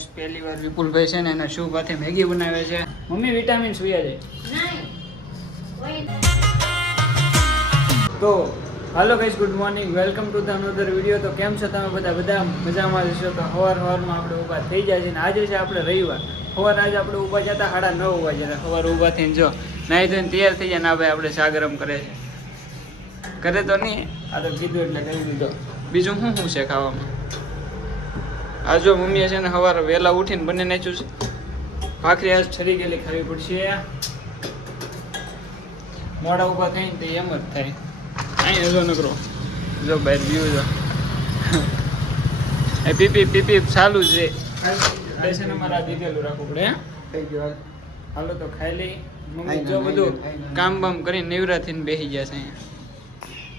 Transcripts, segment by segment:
પહેલી વાર વિપુલભાઈ છે ને એના શું હાથે મેગી બનાવે છે. મમ્મી વિટામિન સુયા છે તો, હાલો guys good morning welcome to the another video તો કેમ છો તમે બધા? બધા મજામાં જશો તો હવાર હવારમાં આપણે ઊભા થઈ જાય છે ને આજે છે આપણે રવિવાર. સવાર આજે આપણે ઊભા જતા સાડા નવ વાગે સવાર ઊભા થઈને જો, નાહી થઈને તૈયાર થઈ જાય ના ભાઈ આપણે સાગરમ કરે છે. કરે તો નહીં? આ તો કીધું એટલે કરી દીધો. બીજું શું શું છે ખાવામાં? આ જો મમ્મીએ છે ને સવારે વહેલા ઉઠીને બંને નાખ્યું છે. ભાખરી આજ છરી ગયેલી ખાવી પડશે. મોડા ઊભા થઈને તે એમ જ થાય. અહીં હજો નકરો. જો બહાર બીવું જો એ પીપી પીપી ચાલુ છે. બેસે મારા દીધેલું રાખવું પડે હે? થઈ ગયો હાલો. તો ખાઈ લઈ. મમ્મી જો બધું. કામ બામ કરીને નિવરા થઈને બેસી ગયા છે અહીંયા.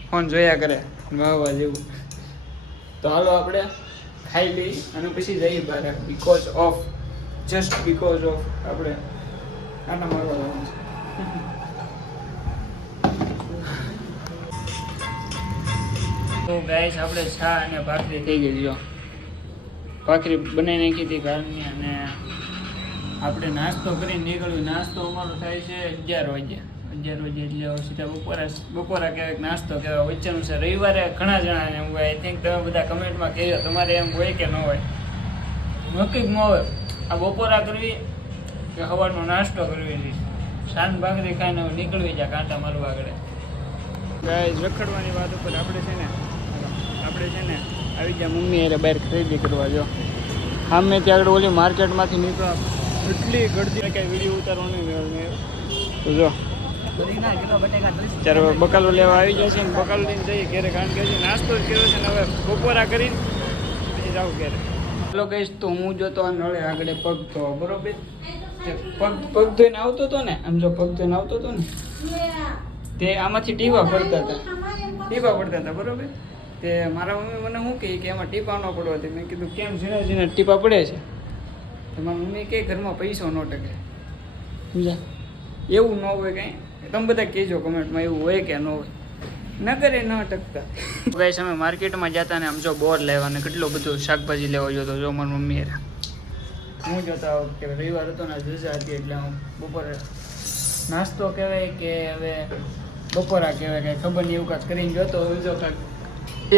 ફોન જોયા કરે વાહ વાહ જેવું. તો હાલો આપણે. ખાઈ લઈ અને પછી જઈએ બહાર. Because of just because of આપણે આના મારવા જવાનું છે. તો ગાઈસ આપણે ચા અને ભાખરી થઈ ગઈ જો. ભાખરી બનાવી નાખી હતી ઘરની અને આપણે નાસ્તો કરીને નીકળ્યું. નાસ્તો અમારો થાય છે અગિયાર વાગે અગિયાર વાગે એટલે સીધા બપોરા બપોરા કહેવાય નાસ્તો કહેવાય. વચ્ચેનું છે. રવિવારે ઘણા જણાને એમ હોય. આઈ થિંક તમે બધા કમેન્ટમાં કહેજો. તમારે એમ હોય કે ન હોય. નક્કી ન હોય. આ બપોરા કરવી કે સવારનો નાસ્તો કરવી સાંજ ભાગરી ખાઈને નીકળવી જાય કાંટા મારવા આગળ. ગાઈસ રખડવાની વાત ઉપર આપણે છે ને, આપણે છે ને આવી ગયા મમ્મી એટલે બહાર ખરીદી કરવા, જો. સામે ત્યાં આગળ ઓલી માર્કેટમાંથી નીકળવા. એટલી ગળતી કાંઈ વીડિયો ઉતારવાની જો. ત્યારે બકાલો લેવા આવી જશે ને બકાલો લઈને જઈએ ઘેરે, કારણ કે નાસ્તો જ કર્યો છે ને હવે બપોરા કરીને પછી જાઉં ઘેરે. એટલો કહીશ તો હું જો તો આ નળે આગળ પગ તો બરોબર? પગ પગ ધોઈને આવતો હતો ને? આમ જો પગ ધોઈને આવતો હતો ને? તે આમાંથી ટીવા પડતા હતા. ટીપા પડતા હતા, બરોબર? તે મારા મમ્મી મને શું કહે કે એમાં ટીપા ન પડવા દે. મેં કીધું, કેમ ઝીણા ઝીણા ટીપા પડે છે? તો મારા મમ્મી કે ઘરમાં પૈસો ન ટકે. સમજા એવું ન હોય કાંઈ. તમે બધા કહેજો કમેન્ટમાં એવું હોય કે ન હોય. ન કરે ન ટકતા. ગાઈસ, અમે માર્કેટમાં જતા ને આમ જો બોર લેવા ને કેટલો બધું શાકભાજી લેવા જોતો જો મારી મમ્મી. હું જોતા કે રવિવાર હતો ને રજા હતી એટલે હું બપોરે નાસ્તો કહેવાય કે હવે બપોરા કહેવાય કે ખબર નહીં, એવું કાંઈક કરીને જોતો હવે જો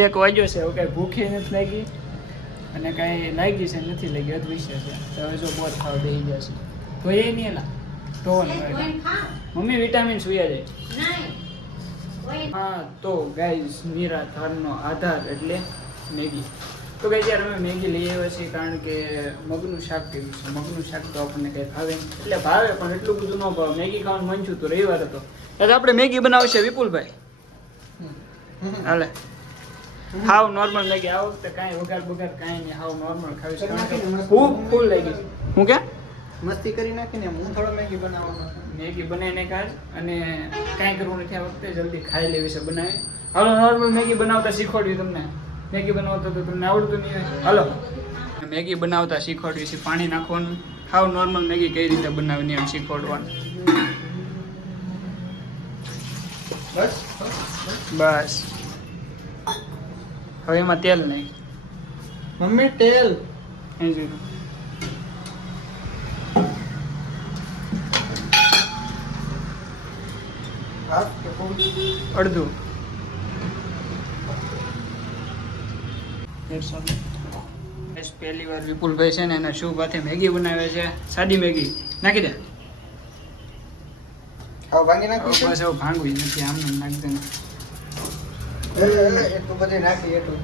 એક વાગ્યો છે એવું કાંઈ ભૂખી નથી લાગી અને કાંઈ લાગી છે, નથી લાગી અદભુત છે. હવે જો બોર ખાવા બેસી જશે તો એ નહીં એલા. તો ને મમ્મી વિટામિન સુયા જાય હા તો ગાઈઝ મીરા થારનો આધાર એટલે મેગી. તો ગાઈઝ જ્યારે અમે મેગી લઈ આવ્યા છીએ કારણ કે મગનું શાક પીવું છે? મગનું શાક તો આપણને કંઈ ભાવે નહીં. એટલે ભાવે પણ એટલું બધું ન ભાવે. મેગી ખાવાનું મન છું તો રવિવાર હતો. એટલે આપણે મેગી બનાવશે વિપુલભાઈ. હાલે. હાવ નોર્મલ મેગી આ વખતે કાંઈ વઘાર બગાર કાંઈ નહીં. હાવ નોર્મલ ખાવી છે ખૂબ ફૂલ લાગી. હું કે મસ્તી કરી નાખીને હું થોડો મેગી બનાવવાનો મેગી બનાવીને કાઢ અને કાંઈ કરવું નથી આ વખતે જલ્દી ખાઈ લેવી છે બનાવી. હાલો નોર્મલ મેગી બનાવતા શીખવાડ્યું તમને. મેગી બનાવતા તો તમને આવડતું નહીં હોય. હાલો. મેગી બનાવતા શીખવાડ્યું છે પાણી નાખવાનું. હાવ નોર્મલ મેગી કઈ રીતે બનાવીને એમ શીખવાડવાનું. બસ? બસ. હવે એમાં તેલ નહીં મમ્મી તેલ. એ જોયું હાફ કે ફૂલ અડધું. બસ પહેલી વાર વિપુલભાઈ છે ને એના શું હાથે મેગી બનાવે છે. સાદી મેગી. નાખી દે. બસ એવું ભાંગવું નથી આમ નાખી દે એટલું બધું નાખી એટલું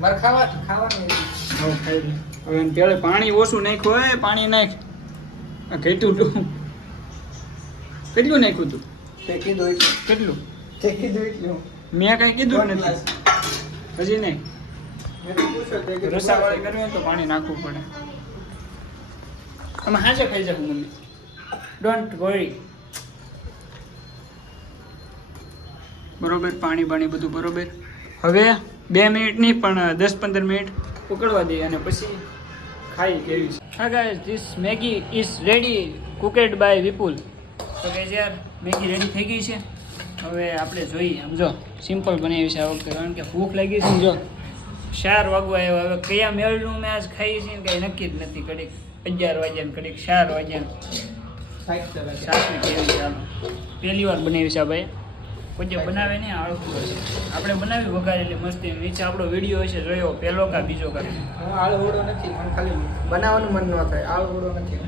મારે ખાવા ખાવાનું હવે પેલે પાણી ઓછું નાખ્યું હોય પાણી નાખ. આ ઘટ્યું તું. કેટલું નાખ્યું તું? તે કીધું એટલું. કેટલું? તે કીધું એટલું. મેં કાંઈ કીધું નથી. હજી નહીં. રસાવાળી કરવી તો પાણી નાખવું પડે. અમે હાજર ખાઈ જાવ મમ્મી. ડોન્ટ વરી બરોબર પાણી બાણી બધું બરોબર. હવે બે મિનિટ નહીં પણ દસ પંદર મિનિટ ઉકળવા દઈએ અને પછી ખાઈ કેવી છે. હા guys this Maggi is ready cooked by Vipul તો કે યાર મેગી રેડી થઈ ગઈ છે. હવે આપણે જોઈએ સમજો સિમ્પલ બનાવી છે આ વખતે કારણ કે ભૂખ લાગી છે જો. ચાર વાગવા આવ્યો. હવે કયા મેળનું મેં આજ ખાઈ છે ને કઈ નક્કી જ નથી કડીક અગિયાર વાગ્યા ને કડીક ચાર વાગ્યા. કે. કેવી ચાલો પહેલી વાર બનાવી છે આ ભાઈ. કોઈ બનાવે નહીં આળખું હશે. આપણે બનાવી વઘારેલી મસ્તી. નીચે આપણો વીડિયો હશે જોયો પહેલો કા બીજો કા. હું આળ ઓળો નથી મને ખાલી બનાવવાનું મન ન થાય. આળ ઓળો નથી.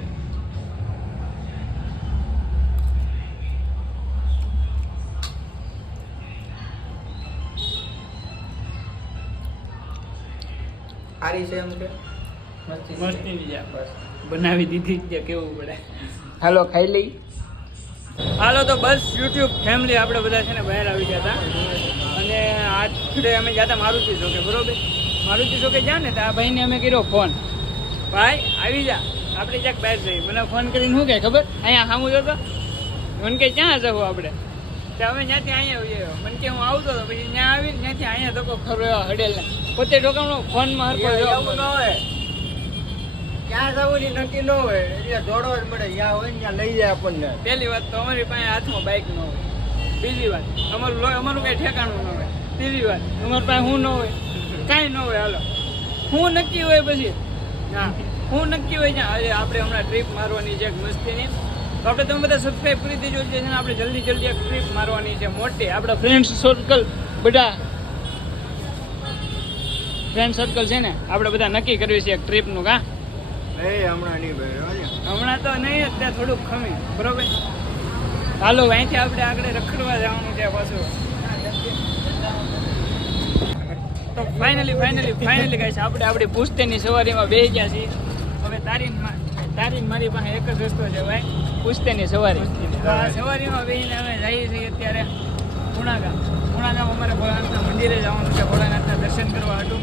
સારી છે એમ કે? મસ્તી મસ્તી બસ બનાવી દીધી કેવું પડે? હાલો ખાઈ લઈ. હાલો તો બસ યુટ્યુબ ફેમિલી આપણે બધા છે ને બહાર આવી ગયા હતા. અને આજે અમે ગયા હતા મારુતિ ચોકે બરોબર? મારુતિ ચોકે જ્યાં ને તો આ ભાઈને અમે કર્યો ફોન ભાઈ, આવી જા. આપણે ક્યાંક બહાર જઈએ. મને ફોન કરીને શું કહે ખબર? અહીંયા સામું જોતો મને કે ક્યાં જવું આપણે? તો અમે ત્યાંથી અહીંયા આવી ગયો મને કે હું આવતો હતો. પછી ત્યાં આવીને ત્યાંથી અહીંયા તો ખરો એવો હડેલ પોતે ઢોકાણો ફોનમાં હરખો ન જોવો. નક્કી ન હોય. એટલે દોડવા જ મળે. જ્યાં હોય ત્યાં લઈ જાય આપણને. પહેલી વાત તો અમારી પાસે હાથમાં બાઇક ન હોય. બીજી વાત, અમારું અમારું કઈ ઠેકાણું ન હોય. ત્રીજી વાત, અમારી પાસે હું ન હોય, કાંઈ ન હોય, હાલો. હું નક્કી હોય પછી, હા, હું નક્કી હોય ત્યાં. આપણે હમણાં ટ્રીપ મારવાની છે એક મસ્તીની. તો આપણે તમે બધા સબસ્ક્રાઈબ કરી દેજો. છે ને આપણે જલ્દી જલ્દી ટ્રીપ મારવાની છે મોટી. આપણા ફ્રેન્ડ સર્કલ બધા ફ્રેન્ડ સર્કલ છે ને, આપણે બધા નક્કી કરીએ છે એક ટ્રીપનું કા હમણાં નહીં ભાઈ. હમણાં તો નહીં જ ત્યાં થોડુંક ખમી. બરોબર? હાલો અહીંથી આપણે આગળ રખડવા જવાનું છે પાછું. તો ફાઇનલી ફાઇનલી ફાઇનલી કહીશ આપણે આપણી પુસ્તકની સવારીમાં બેસી ગયા છીએ. હવે તારીન તારીન મારી પાસે એક જ રસ્તો છે, ભાઈ. પુસ્તકની સવારી. સવારીમાં બેસીને અમે જઈએ છીએ અત્યારે પુણાગામ પુણાગામ અમારે ભોળાનાથના મંદિરે જવાનું છે. ભોળાનાથના દર્શન કરવા હતું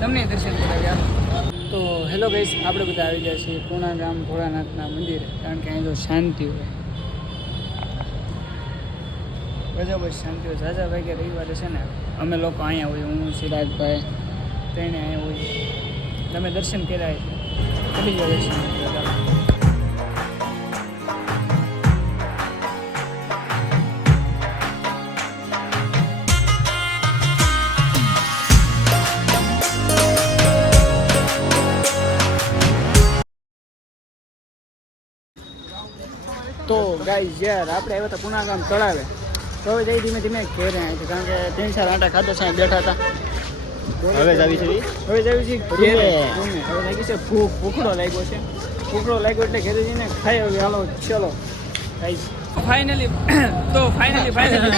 તમને દર્શન કરાવ્યા તો હેલો ગાઈસ આપણે બધા આવી ગયા છીએ પૂણા ગામ, ભોળાનાથના મંદિરે, કારણ કે અહીં તો શાંતિ હોય. ગજબ શાંતિ હોય. ઝાઝા ભાઈ રવિવારે છે ને, અમે લોકો અહીંયા હોઈએ, હું, સિરાજભાઈ તેને અહીંયા હોઈએ. તમે દર્શન કર્યા છે કરી જાય દર્શન તો ગાઈઝ યાર આપણે આવ્યા હતા પુનાગામ તળાવે તો હવે જઈ ધીમે ધીમે ઘેરે અહીંથી કારણ કે ત્રણ ચાર આંટા ખાધા સાહેબ બેઠા હતા હવે જાવી છે હવે જાવી છે ઘેરે. હવે લાગી છે ભૂખ ભૂખડો લાગ્યો છે ભૂખડો લાગ્યો એટલે ઘેરે જઈને ખાઈ હવે હાલો ચલો ગાઈઝ ફાઇનલી તો ફાઇનલી ફાઇનલી